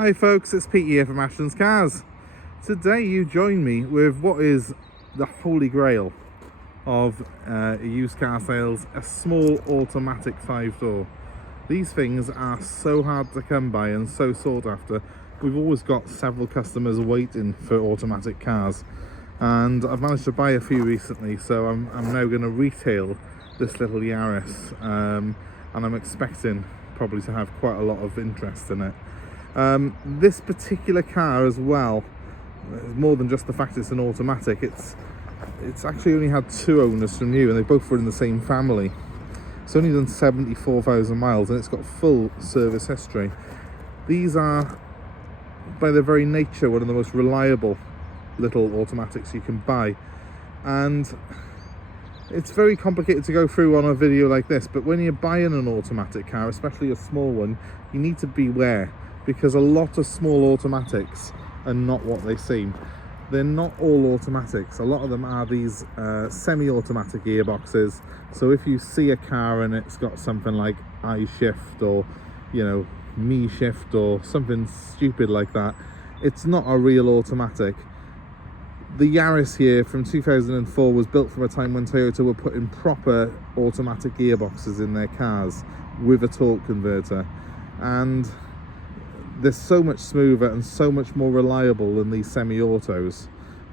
Hi folks, it's Pete here from Ashton's Cars. Today you join me with what is the holy grail of used car sales, a small automatic 5-door. These things are so hard to come by and so sought after. We've always got several customers waiting for automatic cars, and I've managed to buy a few recently, so I'm now going to retail this little Yaris, and I'm expecting probably to have quite a lot of interest in it. This particular car as well, more than just the fact it's an automatic, it's actually only had 2 owners from new, and they both were in the same family. It's only done 74,000 miles and it's got full service history. These are, by their very nature, one of the most reliable little automatics you can buy, and it's very complicated to go through on a video like this, but when you're buying an automatic car, especially a small one, you need to beware, because a lot of small automatics are not what they seem. They're not all automatics. A lot of them are these semi-automatic gearboxes. So if you see a car and it's got something like I shift or, you know, me shift or something stupid like that, it's not a real automatic. The Yaris here from 2004 was built from a time when Toyota were putting proper automatic gearboxes in their cars with a torque converter, and they're so much smoother and so much more reliable than these semi-autos,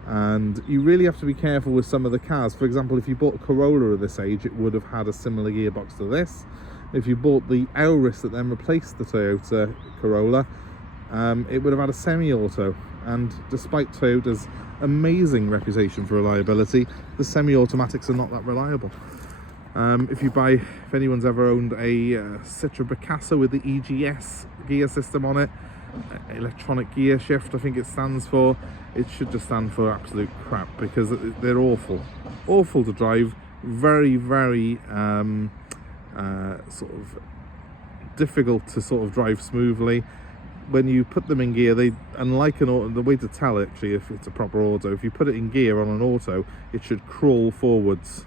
and you really have to be careful with some of the cars. For example, if you bought a Corolla of this age, it would have had a similar gearbox to this. If you bought the Yaris that then replaced the Toyota Corolla, it would have had a semi-auto, and despite Toyota's amazing reputation for reliability, the semi-automatics are not that reliable. If anyone's ever owned a Citroën Picasso with the EGS gear system on it, electronic gear shift I think it stands for, it should just stand for absolute crap, because they're awful to drive, very sort of difficult to sort of drive smoothly. When you put them in gear, they, unlike an auto, the way to tell actually if it's a proper auto, if you put it in gear on an auto, it should crawl forwards.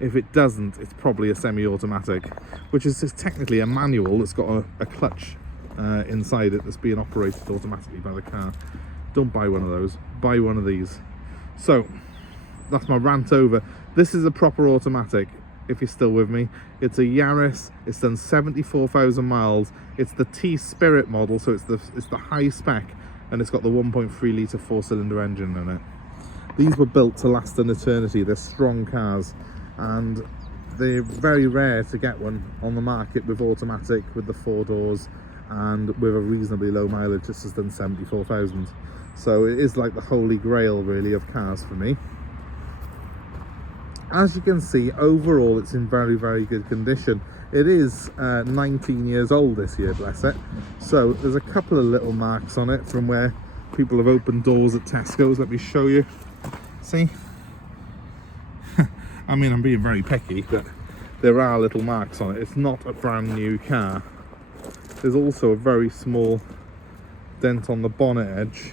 If it doesn't, it's probably a semi-automatic, which is just technically a manual that's got a clutch inside it that's being operated automatically by the car. Don't buy one of those, buy one of these. So that's my rant over. This is a proper automatic, if you're still with me. It's a Yaris, it's done 74,000 miles, it's the T-Spirit model, so it's the high spec, and it's got the 1.3 litre 4-cylinder engine in it. These were built to last an eternity. They're strong cars, and they're very rare to get one on the market with automatic, with the 4 doors, and with a reasonably low mileage. This has done 74,000. So it is like the holy grail really of cars for me. As you can see, overall it's in very good condition. It is 19 years old this year, bless it. So there's a couple of little marks on it from where people have opened doors at Tesco's. Let me show you. See? I mean, I'm being very picky, but there are little marks on it. It's not a brand new car. There's also a very small dent on the bonnet edge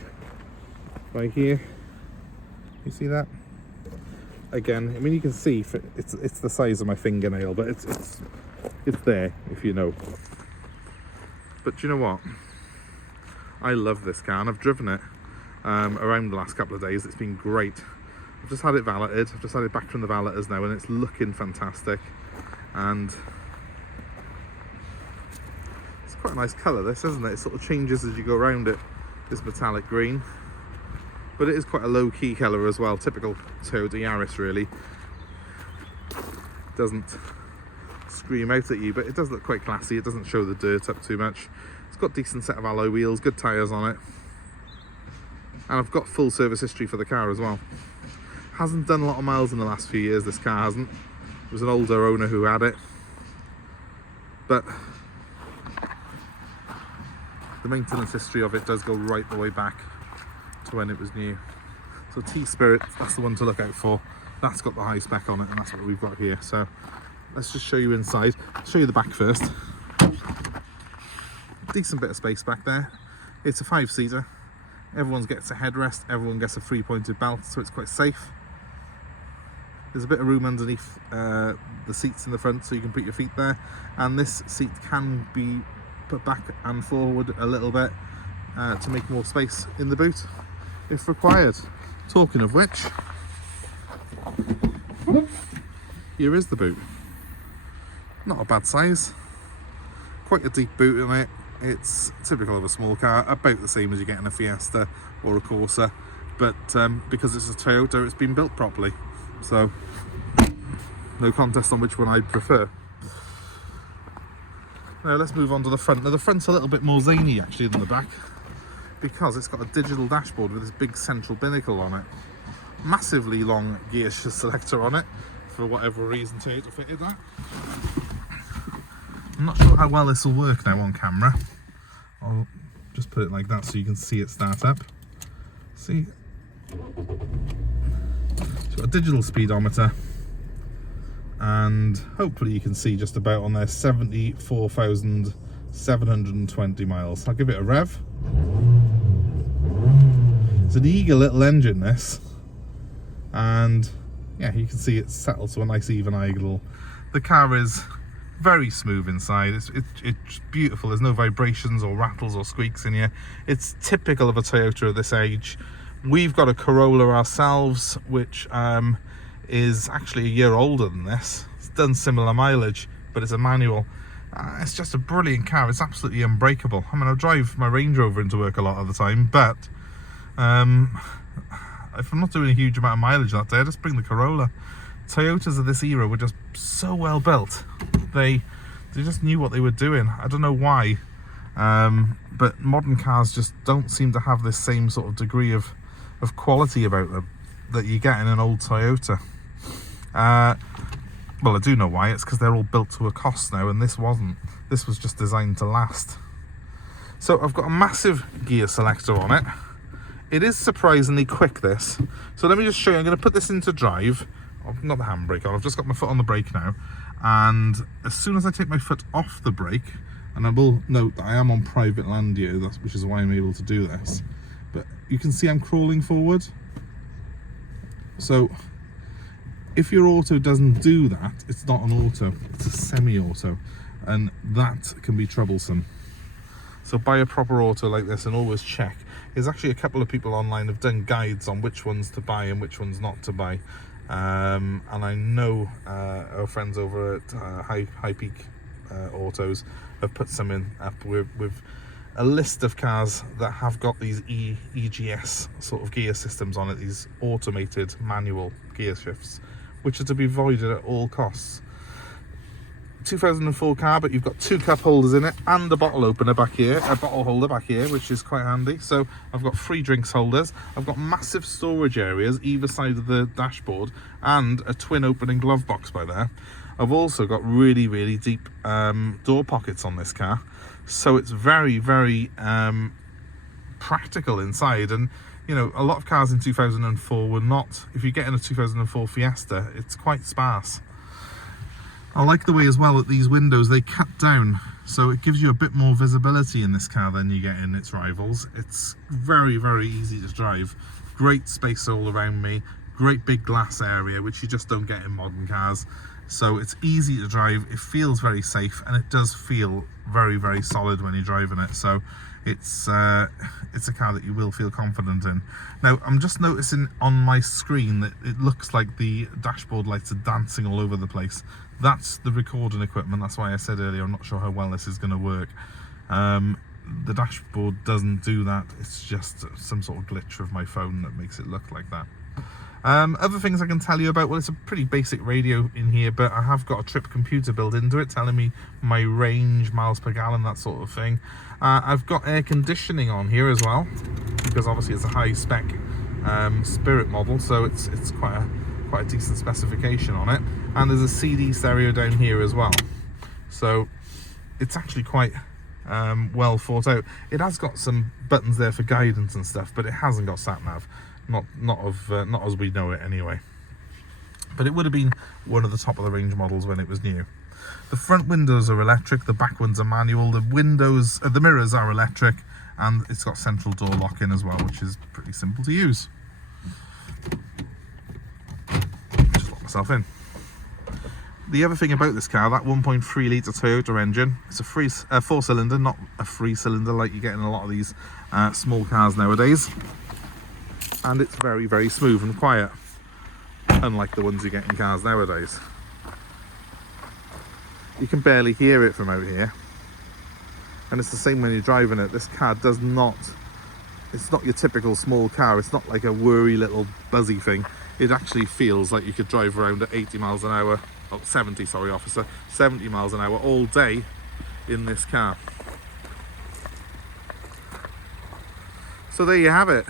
right here. You see that? Again, I mean, you can see it's the size of my fingernail, but it's there if you know. But do you know what? I love this car, and I've driven it around the last couple of days. It's been great. I've just had it valeted. I've just had it back from the valeters now, and it's looking fantastic. And it's quite a nice colour, this, isn't it? It sort of changes as you go around it, this metallic green. But it is quite a low-key colour as well, typical Toyota Yaris really. Doesn't scream out at you, but it does look quite classy. It doesn't show the dirt up too much. It's got a decent set of alloy wheels, good tyres on it. And I've got full service history for the car as well. Hasn't done a lot of miles in the last few years, this car hasn't. It was an older owner who had it. But the maintenance history of it does go right the way back to when it was new. So T-Spirit, that's the one to look out for. That's got the high spec on it, and that's what we've got here. So let's just show you inside. I'll show you the back first. Decent bit of space back there. It's a 5-seater. Everyone gets a headrest, everyone gets a 3-pointed belt, so it's quite safe. There's a bit of room underneath the seats in the front, so you can put your feet there, and this seat can be put back and forward a little bit to make more space in the boot if required. Talking of which, here is the boot. Not a bad size, quite a deep boot in it. It's typical of a small car, about the same as you get in a Fiesta or a Corsa, but because it's a Toyota, it's been built properly, so no contest on which one I'd prefer. Now let's move on to the front. Now the front's a little bit more zany actually than the back, because it's got a digital dashboard with this big central binnacle on it. Massively long gear selector on it, for whatever reason Toyota fitted that. I'm not sure how well this will work now on camera. I'll just put it like that so you can see it start up. See? It's got a digital speedometer, and hopefully you can see just about on there 74,720 miles. I'll give it a rev. It's an eager little engine, this, and yeah, you can see it's settled to a nice even idle. The car is very smooth inside. It's beautiful. There's no vibrations or rattles or squeaks in here. It's typical of a Toyota of this age. We've got a Corolla ourselves, which is actually a year older than this. It's done similar mileage, but it's a manual. It's just a brilliant car. It's absolutely unbreakable. I mean, I drive my Range Rover into work a lot of the time, but if I'm not doing a huge amount of mileage that day, I just bring the Corolla. Toyotas of this era were just so well built. They just knew what they were doing. I don't know why, but modern cars just don't seem to have this same sort of degree of quality about them that you get in an old Toyota. Well, I do know why. It's because they're all built to a cost now, and this wasn't. This was just designed to last. So I've got a massive gear selector on it. It is surprisingly quick, this. So let me just show you. I'm going to put this into drive. I've got the handbrake on. I've just got my foot on the brake now. And as soon as I take my foot off the brake, and I will note that I am on private land here, which is why I'm able to do this. But you can see I'm crawling forward. So if your auto doesn't do that, it's not an auto, it's a semi-auto, and that can be troublesome. So buy a proper auto like this and always check. There's actually a couple of people online have done guides on which ones to buy and which ones not to buy. And I know our friends over at High Peak Autos have put some in up with a list of cars that have got these EGS sort of gear systems on it, these automated manual gear shifts, which are to be avoided at all costs. 2004 car, but you've got two cup holders in it and a bottle opener back here, a bottle holder back here, which is quite handy. So I've got 3 drinks holders. I've got massive storage areas either side of the dashboard and a twin opening glove box by there. I've also got really, really deep door pockets on this car. So it's very, very practical inside. And, you know, a lot of cars in 2004 were not. If you get in a 2004 Fiesta, it's quite sparse. I like the way as well that these windows, they cut down, so it gives you a bit more visibility in this car than you get in its rivals. It's very, very easy to drive. Great space all around me, great big glass area, which you just don't get in modern cars. So it's easy to drive, it feels very safe, and it does feel very, very solid when you're driving it. So it's a car that you will feel confident in. Now, I'm just noticing on my screen that it looks like the dashboard lights are dancing all over the place. That's the recording equipment. That's why I said earlier I'm not sure how well this is going to work. The dashboard doesn't do that. It's just some sort of glitch of my phone that makes it look like that. Other things I can tell you about, well, it's a pretty basic radio in here, but I have got a trip computer built into it telling me my range, miles per gallon, that sort of thing. I've got air conditioning on here as well, because obviously it's a high spec Spirit model, so it's quite a decent specification on it. And there's a CD stereo down here as well, so it's actually quite well thought out. It has got some buttons there for guidance and stuff, but it hasn't got sat nav. Not as we know it anyway. But it would have been one of the top of the range models when it was new. The front windows are electric, the back ones are manual. The windows, the mirrors are electric, and it's got central door lock-in as well, which is pretty simple to use. Just lock myself in. The other thing about this car, that 1.3 litre Toyota engine, it's a 4-cylinder, not a 3-cylinder like you get in a lot of these small cars nowadays. And it's very, very smooth and quiet, unlike the ones you get in cars nowadays. You can barely hear it from out here. And it's the same when you're driving it. This car does not, it's not your typical small car. It's not like a whirry little buzzy thing. It actually feels like you could drive around at 80 miles an hour. Oh, 70, sorry officer, 70 miles an hour all day in this car. So there you have it.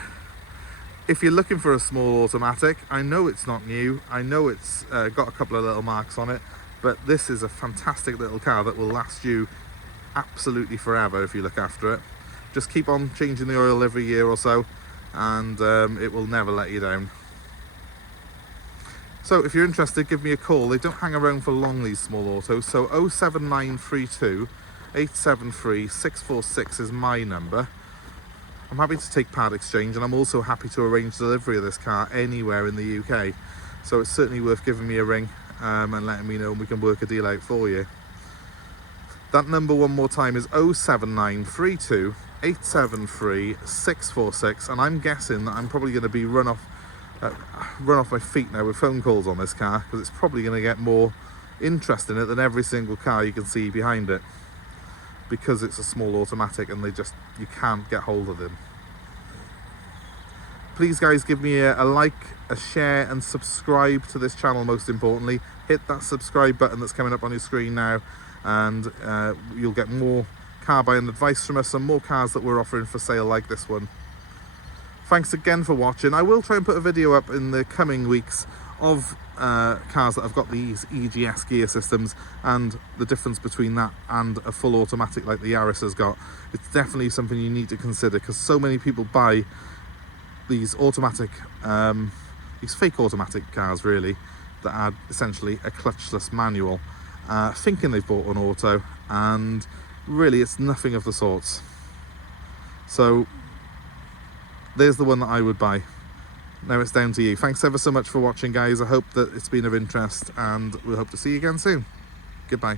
If you're looking for a small automatic, I know it's not new, I know it's got a couple of little marks on it, but this is a fantastic little car that will last you absolutely forever if you look after it. Just keep on changing the oil every year or so, and it will never let you down. So if you're interested, give me a call. They don't hang around for long, these small autos. So 07932 873 646 is my number. I'm happy to take part exchange, and I'm also happy to arrange delivery of this car anywhere in the UK. So it's certainly worth giving me a ring and letting me know, and we can work a deal out for you. That number one more time is 07932 873 646, and I'm guessing that I'm probably going to be run off my feet now with phone calls on this car, because it's probably going to get more interest in it than every single car you can see behind it, because it's a small automatic and you can't get hold of them. Please guys, give me a like, a share, and subscribe to this channel. Most importantly, hit that subscribe button that's coming up on your screen now, and you'll get more car buying advice from us and more cars that we're offering for sale like this one. Thanks again for watching. I will try and put a video up in the coming weeks of cars that have got these EGS gear systems and the difference between that and a full automatic like the Yaris has got. It's definitely something you need to consider, because so many people buy these automatic, these fake automatic cars really, that are essentially a clutchless manual, thinking they've bought an auto, and really it's nothing of the sorts. So there's the one that I would buy. Now it's down to you. Thanks ever so much for watching, guys. I hope that it's been of interest, and we'll hope to see you again soon. Goodbye.